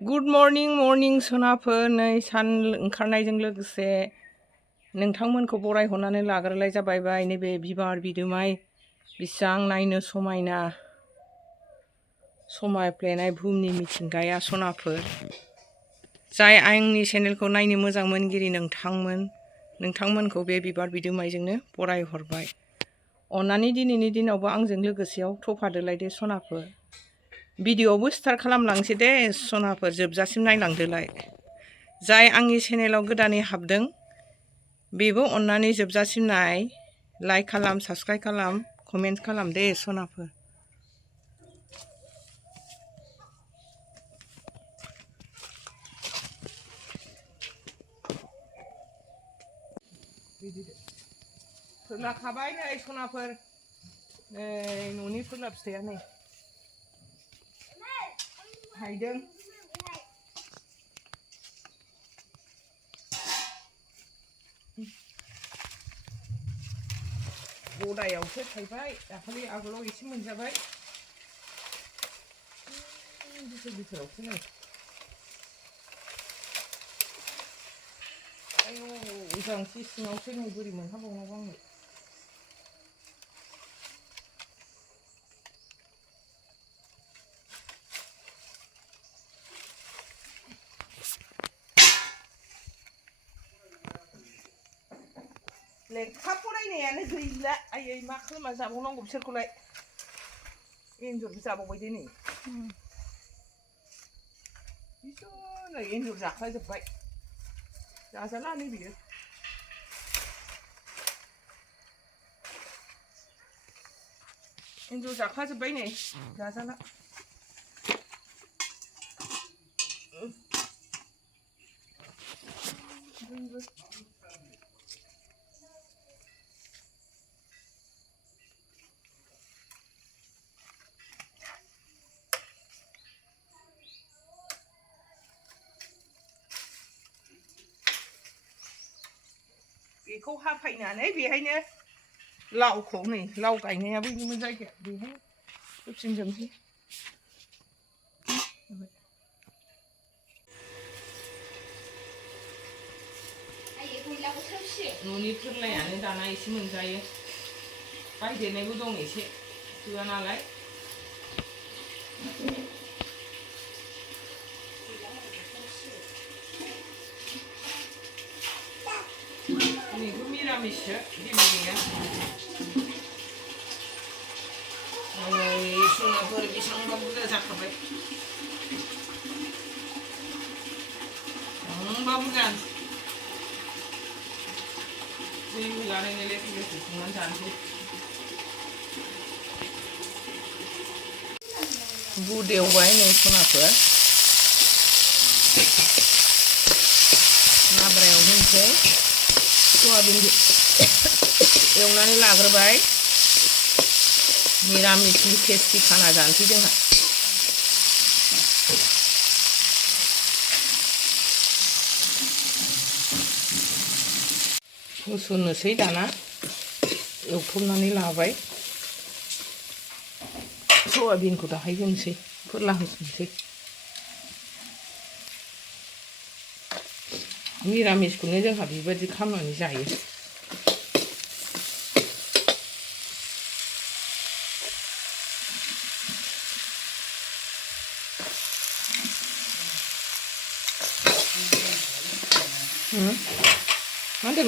Good morning सनाफोर नै सान ओंखारनायजों लोगोसे नोंथांमोनखौ बरायहरनानै लाग्रोलाय जाबाय नैबे बिबार बिदोमाय बिसां नायनो समायना समायफ्लेनाय बुहुमनि मिथिंगाया सनाफोर जाय आंनि चेनेलखौ नायनो मोजां मोनगिरि नोंथांमोनखौ बे बिबार बिदोमायजोंनो बरायहरबाय। अन्नानै दिनैनि दिनावबो आंजों लोगोसेयाव थफादोलाय दे सनाफोर। भिडिअ'बो स्टार्ट खालामलांसै दे सनाफोर, जोबजासिम नायलांदोलाय। जाय आंनि चेनेलाव गोदानै हाबदों बेबो अन्नानै जोबजासिम नाय, लाइक खालाम, साबस्क्राइब खालाम, कमेन्ट खालाम दे सनाफोर। फोरला खाबाय नै सनाफोर, नै न'नि फोरला फिथाइया नै थाइदों। गदायावसो थाइबाय, दाखालि आगोलाव एसे मोनजाबाय। बिथोरावसो नै आयौ जांसि सिङावसो नै बोरै मोनहाबावनांगौ आंनो। लेखा फरायनायानो गैला, आयै मा खालामना जाबावनांगौ बिसोरखौलाय। एन्जरबो जाबावबाय दे नै। नै एन्जर जाख्लाजोब्बाय, जाजाला नै बियो। एन्जर जाख्लाजोब्बाय नै, जाजाला। बेखौ हाफायनानै बेहायनो लावखौ नै लाव गायनायाबो बिदिमोन जायगाया, बेहाय होफिनजोबनोसै। न'नि फोरलायानो दाना एसे मोनजायो, बायदेरनायबो दं एसे, थोआ नालाय। दिनैथ' मिरामिससो, जेबो गैया। सनाफोर बेसेबांबा बुरजा जाखाबाय, बेसेबांबा बुरजा। दै होलानानै लेथो लेथो संनानै जानोसै। बुद एवबाय नै सनाफोर, नाब्रायाव होनोसै। सयाबिन एवनानै लाग्रोबाय, निरामिसनि टेस्टि खाना जानोसै जोंहा। होसननोसै दाना, एवथबनानै लाबाय। सयाबिनखौ दाहाय होनोसै, फोरला होसननोसै। निरामिसखौनो जोंहा बेबायदि खालामनानै जायो। मा होनदों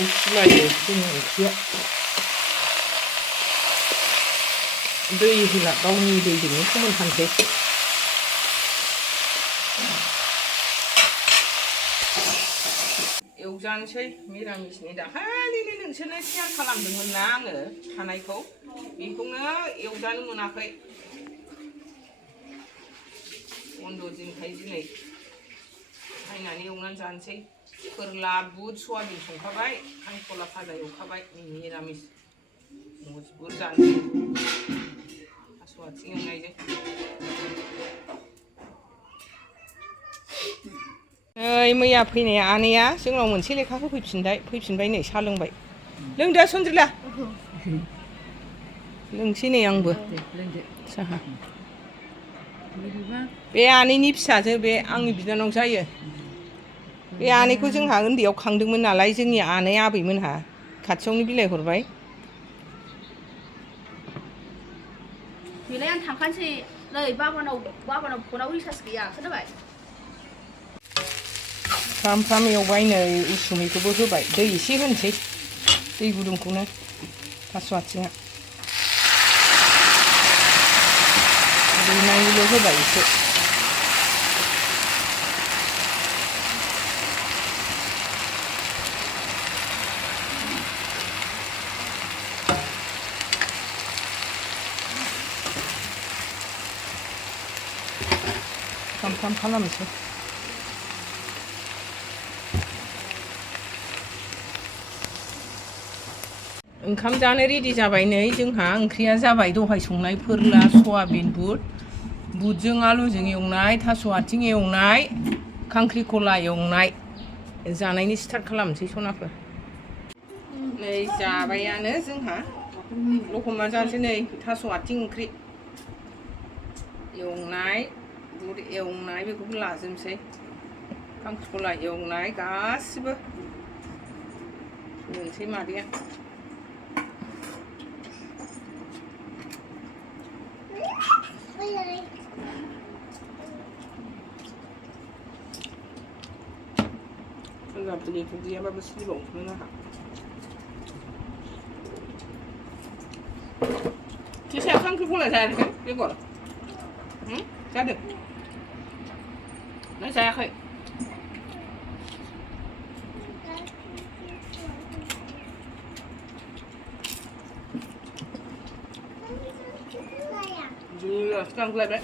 उखुलायो जोंनि ओंख्रिया। दै होला, गावनि दैजोंनो फोमोनखानोसै। एवजानोसै मिरामिसनि। दाखालिनो नोंसोरनो शेयार खालामदोंमोन ना आङो थानायखौ, बेखौनो एवजानो मोनाखै। बन्द' दिनखाय दिनै नायनानै एवनानै जानोसै। फोरला बुद सयाबिन संखाबाय, खांखिखला भाजा एवखाबाय, निरामिस मजबुत जानोसै थास' आथिं एवनायजों। नै मैया फैनाया आनैया जोंनाव मोनसे लेखा होफैफिनबाय नै, साहा लोंबाय। लोंदो सनजिला। लोंसै नै आंबो साहा बे आनैनि फिसाजो बे आंनि बिनानाव जायो बे आनैखौ जोंहा उन्दैयाव खांदोंमोन नालाय जोंनि आनै आबैमोनहा खाथियावनो बिलाइ हरबाय बेलाय आं थांखानोसै नै बाबानाव फनाव रिसार्ज गैया खोनाबाय फ्राम फ्राम एवबाय नै उसुमैखौबो होबाय दै एसे होनोसै दै गुदुंखौनो थास' आथिङा रुनायनिल' होबाय एसे फ्राम फ्राम खालामनोसै ओंखाम जानो रेडि जाबाय नै जोंहा ओंख्रिया जाबाय दहाय संनाय फोरला सयाबिन बुटजों आलुजों एवनाय थास' आथिं एवनाय खांख्रिखला एवनाय जानायनि स्टार्ट खालामनोसै सनाफोर नै जाबायानो जोंहा लखबना जानोसै नै थास' आथिं ओंख्रि एवनाय बुट एवनाय बेखौबो लाजोबनोसै खांख्रिखला एवनाय गासिबो होनोसै मादैया दिनैथ' गैयाबाबो सोलिबावगोन आंहा जोसा खांख्रिखला जायाखै बेगर जादों ना जायाखै गांग्लायबाय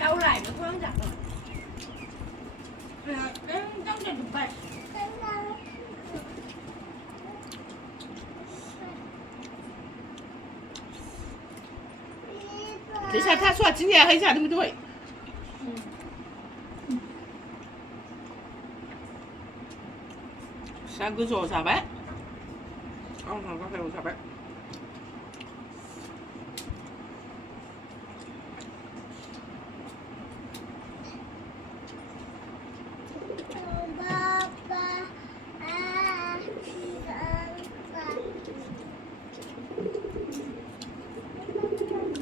Đâu lại nữa không giặt rồi. Trong nhà được vậy. Thế sao tha soạt chứ nhà hay sao đừng đuổi sao cứ rổ xả bét không có phải xả bét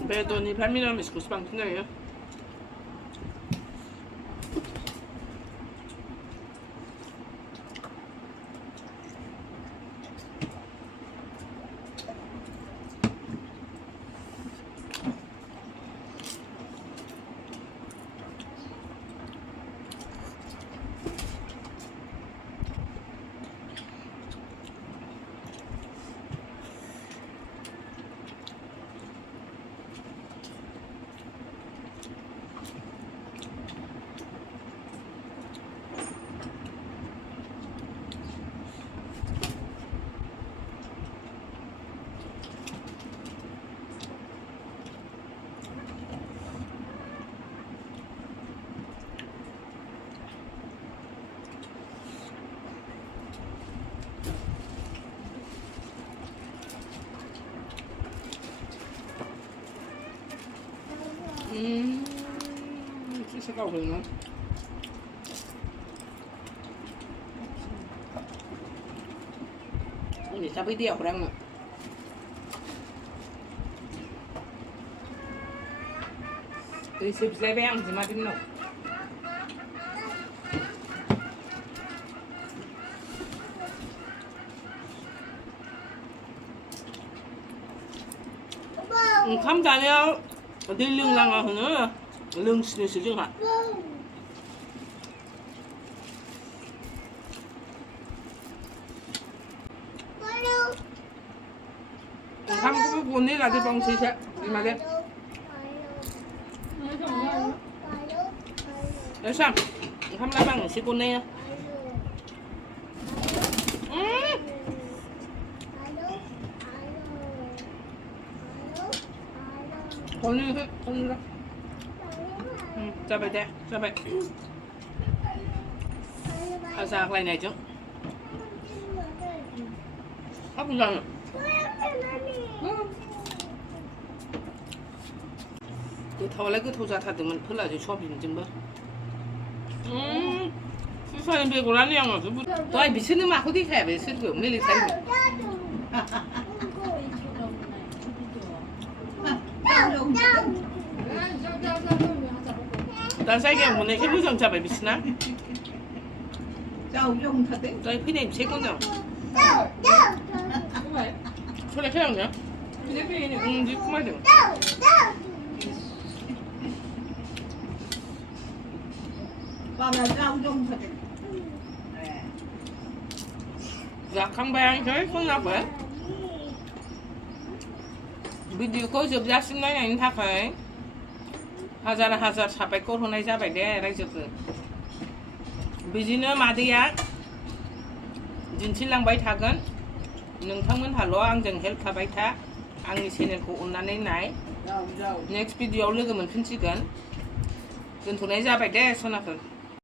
Bedoni paminom is kuspang tunay 색깔 보이나? Ini sabi dia orang nak. Isip selebe yang si Martin no. Không cả nhau. Đi lưng lăng à nữa. Lưng sử dụng hả? Không có buồn đi là đi bông xí sẽ đi mà đi. Để sao? Không lấy bằng xí con này. Con đi hết, con đi ra. Ra bài đây, ra bài. जाग्लायनायजों हाबु जानो गोथावालाय गोथाव जाथारदोंमोन फोलाजों सयाबिनजोंबो सुसानि बेगरानो आङो दहाय बिसोरनो माखौ देखाया बिसोरखौ मिलिटारिनो दा जायगायाव मोननायखाय मोजां जाबाय बिसोरना दहाय फैनाय फिसाइखौ जों सलायखाय आंनो जि खमायदों जाखांबाय आंसै सनाबो भिडिअखौ जोबजासिम नायनायनि थाखाय हाजार हाजार साबायखर होनाय जाबाय दे रायजोफोर बिदिनो मादैया दिन्थिलांबाय थागोन नोंथांमोनहाल' आंजों हेल्प थाबाय था आंनि चेनेलखौ अननानै नाय नेक्स्ट भिडिअआव लोगो मोनफिनसिगोन दोनथ'नाय जाबाय दे सनाफोर